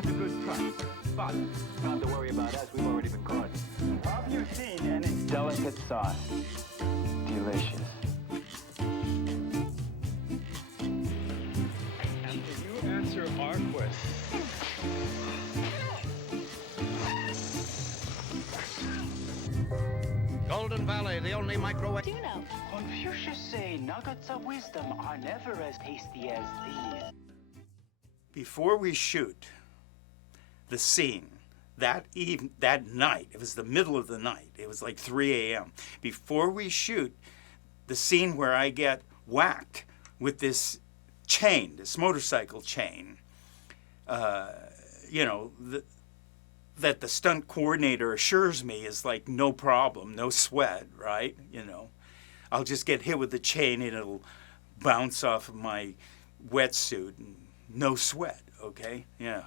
at a good price. But not to worry about us, we've already been caught. Have you seen any delicate sauce? Delicious. And can you answer our question? Golden Valley, the only microwave. Do you know? Confucius say nuggets of wisdom are never as tasty as these. Before we shoot the scene that night, it was the middle of the night, it was like 3 a.m. Before we shoot the scene where I get whacked with this chain, this motorcycle chain, that the stunt coordinator assures me is like no problem, no sweat, right? I'll just get hit with the chain and it'll bounce off of my wetsuit and no sweat, okay? Yeah.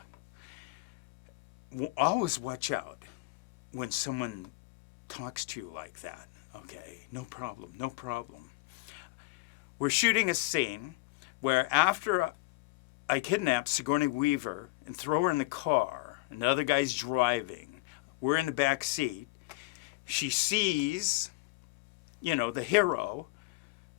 Always watch out when someone talks to you like that, okay? No problem, no problem. We're shooting a scene where after I kidnap Sigourney Weaver and throw her in the car, and the other guy's driving, we're in the back seat, she sees, the hero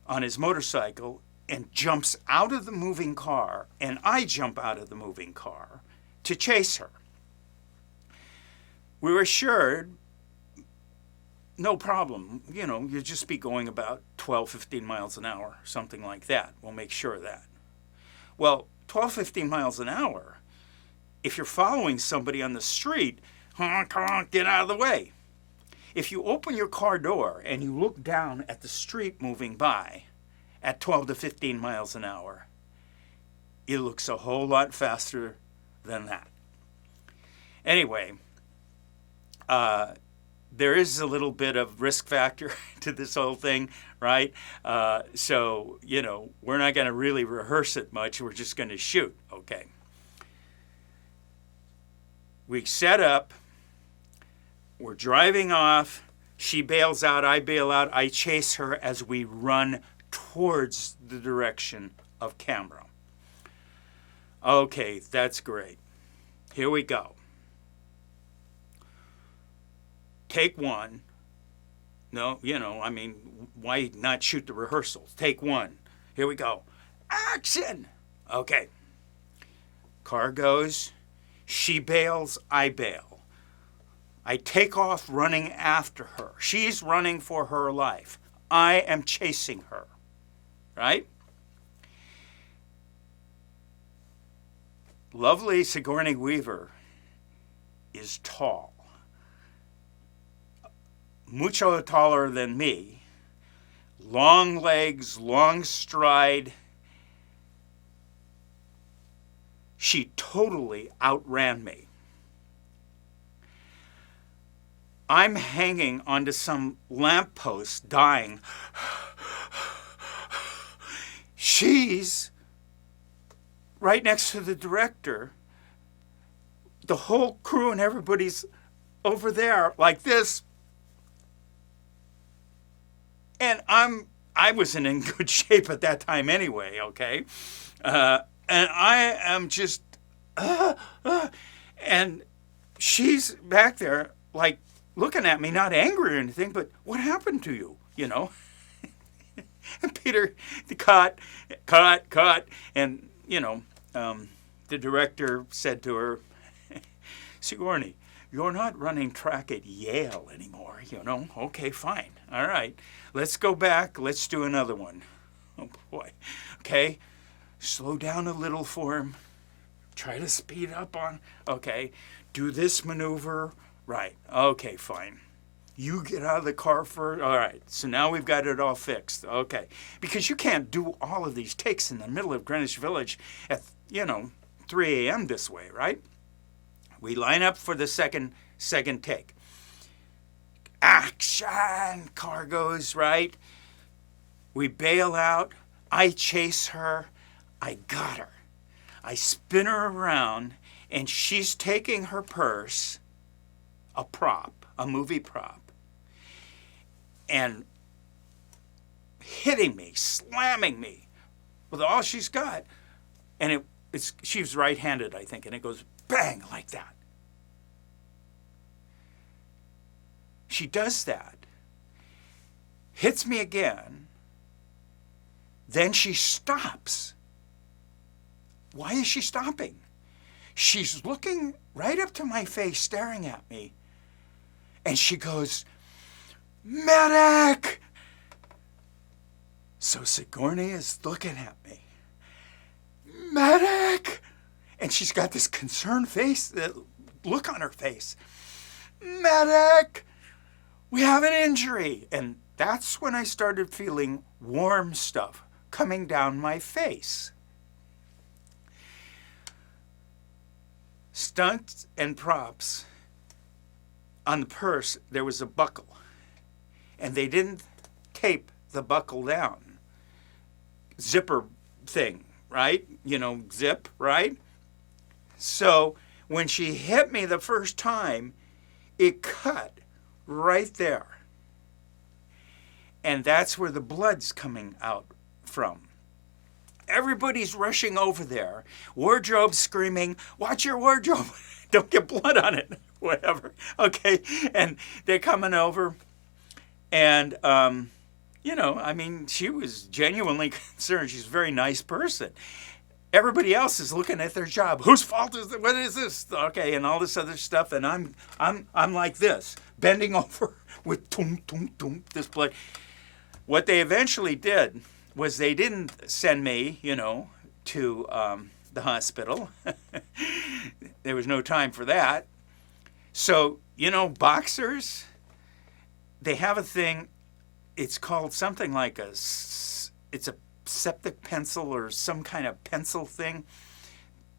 on his motorcycle and jumps out of the moving car, and I jump out of the moving car to chase her. We were assured, no problem, you'll just be going about 12, 15 miles an hour, something like that. We'll make sure of that. Well, 12, 15 miles an hour, if you're following somebody on the street, honk, honk, get out of the way. If you open your car door and you look down at the street moving by at 12 to 15 miles an hour, it looks a whole lot faster than that. Anyway, there is a little bit of risk factor to this whole thing, right? So, we're not going to really rehearse it much. We're just going to shoot, okay? We set up. We're driving off. She bails out. I bail out. I chase her as we run towards the direction of camera. Okay, that's great. Here we go. Take one. No, why not shoot the rehearsals? Take one. Here we go. Action! Okay. Car goes. She bails. I bail. I take off running after her. She's running for her life. I am chasing her. Right? Lovely Sigourney Weaver is tall. Mucho taller than me. Long legs, long stride. She totally outran me. I'm hanging onto some lamppost, dying. She's right next to the director. The whole crew and everybody's over there like this. And I wasn't in good shape at that time anyway, okay? And I am just, and she's back there like looking at me, not angry or anything, but what happened to you, And Peter, cut. And, the director said to her, Sigourney, you're not running track at Yale anymore, Okay, fine. All right. Let's go back. Let's do another one. Oh, boy. Okay. Slow down a little for him. Try to speed up on. Okay. Do this maneuver. Right. Okay, fine. You get out of the car first. All right. So now we've got it all fixed. Okay. Because you can't do all of these takes in the middle of Greenwich Village at, 3 a.m. this way, right? We line up for the second take. Action! Car goes, right? We bail out. I chase her. I got her. I spin her around, and she's taking her purse, a prop, a movie prop, and hitting me, slamming me with all she's got. And she was right-handed, I think, and it goes bang, like that. She does that, hits me again, then she stops. Why is she stopping? She's looking right up to my face, staring at me, and she goes, "Medic!" So Sigourney is looking at me. "Medic!" And she's got this concerned face, look on her face. "Medic! We have an injury." And that's when I started feeling warm stuff coming down my face. Stunts and props, on the purse, there was a buckle. And they didn't tape the buckle down. Zipper thing, right? You know, zip, right? So when she hit me the first time, it cut right there. And that's where the blood's coming out from. Everybody's rushing over there. Wardrobe screaming, "Watch your wardrobe. Don't get blood on it." Whatever. Okay. And they're coming over. And, I mean, she was genuinely concerned. She's a very nice person. Everybody else is looking at their job. Whose fault is it? What is this? Okay. And all this other stuff. And I'm like this, bending over with this blood. What they eventually did was they didn't send me, to the hospital. There was no time for that. So, boxers, they have a thing, it's called something like it's a septic pencil or some kind of pencil thing.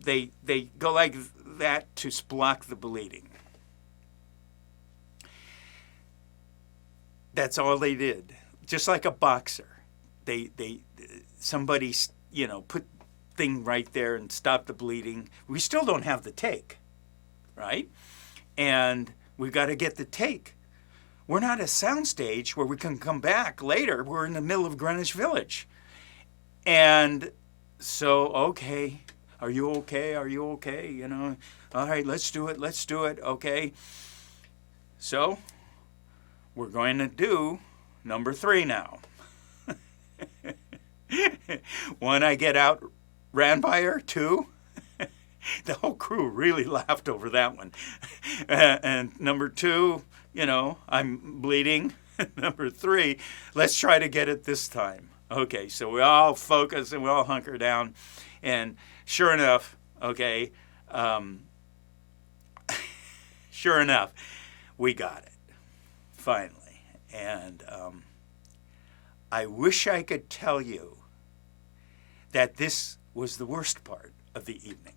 They go like that to block the bleeding. That's all they did. Just like a boxer. Somebody, put thing right there and stop the bleeding. We still don't have the take, right? And we've got to get the take. We're not a soundstage where we can come back later. We're in the middle of Greenwich Village. And so, okay, are you okay? Are you okay? All right, let's do it. Let's do it. Okay. So we're going to do number 3 now. One, I get out, ran by her. 2, the whole crew really laughed over that one. And number 2, I'm bleeding. Number 3, let's try to get it this time. Okay, so we all focus and we all hunker down. And sure enough, okay, sure enough, we got it, finally. And I wish I could tell you that this was the worst part of the evening.